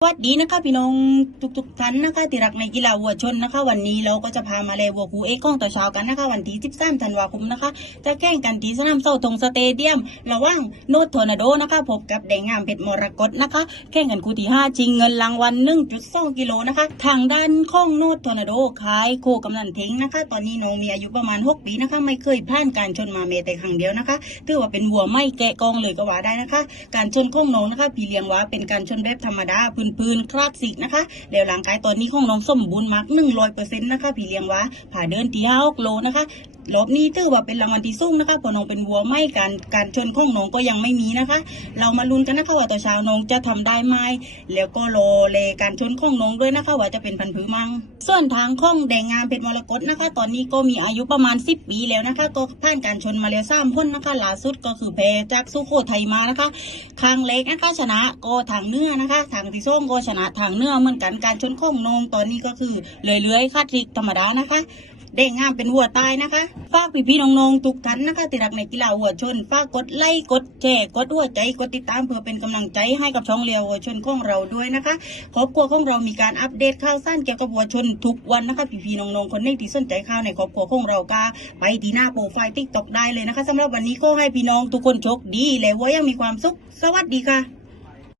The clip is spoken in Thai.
สวัสดีนะคะพี่น้องทุกๆท่านนะคะที่รักในกีฬาวัวชนนะคะ วันนี้เราก็จะพามาเลวัวคูเอกข้องต่อเช้ากันนะคะ วันที่ 13 ธันวาคมนะคะ จะแข่งกันที่สนามเสาธงสเตเดียม ระหว่างโนดทอร์นาโดนะคะพบกับแดงงามเพชรมรกตนะคะ แข่งกันคู่ที่5ชิงเงินรางวัล1.2กิโลนะคะ ทางด้านข้องโนดทอร์นาโดขายโคกำนันเทงนะคะ ตอนนี้น้องมีอายุประมาณ 6 ปีนะคะ ไม่เคยผ่านการชนมาเมแต่ครั้งเดียวนะคะถือว่าเป็นวัวไม่แกะกองเลยก็ว่าได้นะคะ การชนข้องน้องนะคะพี่เลี้ยงว่าเป็นการชนแบบธรรมดาพื้นปืนคลาสสิกนะคะแล้วร่างกายตอนนี้ของน้องสมบูรณ์มาก100%นะคะพี่เลี้ยงว่าผ่าเดินที่ห้าโลนะคะ รอบนี้ถือว่าเป็นรางวัลที่สูงนะคะเพอน้องเป็นวัวไม่การการชนของน้องก็ยังไม่มีนะคะ เรามาลุ้นกันนะคะว่าต่อเช้าน้องจะทำได้ไหมแล้วก็รอเลการชนของน้องด้วยนะคะ ว่าจะเป็นพันธุ์ผือมัง ส่วนทางของแดงงามเพชรมรกตนะคะ ตอนนี้ก็มีอายุประมาณ 10 ปีแล้วนะคะ ก็ผ่านการชนมาแล้วสามพ้นนะคะล่าสุดก็คือแพ้จากสุโขทัยมานะคะครั้งเล็กนะคะชนะก็ทางเนื้อนะคะทางที่ส้มก็ชนะทางเนื้อเหมือนกันการชนของน้องตอนนี้ก็คือเลื่อยๆคาดริกธรรมดานะคะ เด้งงามเป็นวัวตายนะคะฝากพี่ๆน้องๆทุกท่านนะคะที่รักในกีฬาวัวชนฝากกดไลค์กดแชร์กดหัวใจกดติดตามเพื่อเป็นกำลังใจให้กับช่องเลียววัวชนของเราด้วยนะคะครอบครัวของเรามีการอัปเดตข่าวสารเกี่ยวกับวัวชนทุกวันนะคะพี่ๆน้องๆคนไหนที่สนใจข่าวในครอบครัวของเราก็ไปที่หน้าโปรไฟล์ติ๊กต็อกได้เลยนะคะสำหรับวันนี้ก็ให้พี่น้องทุกคนโชคดีและว่ายังมีความสุข สวัสดีค่ะ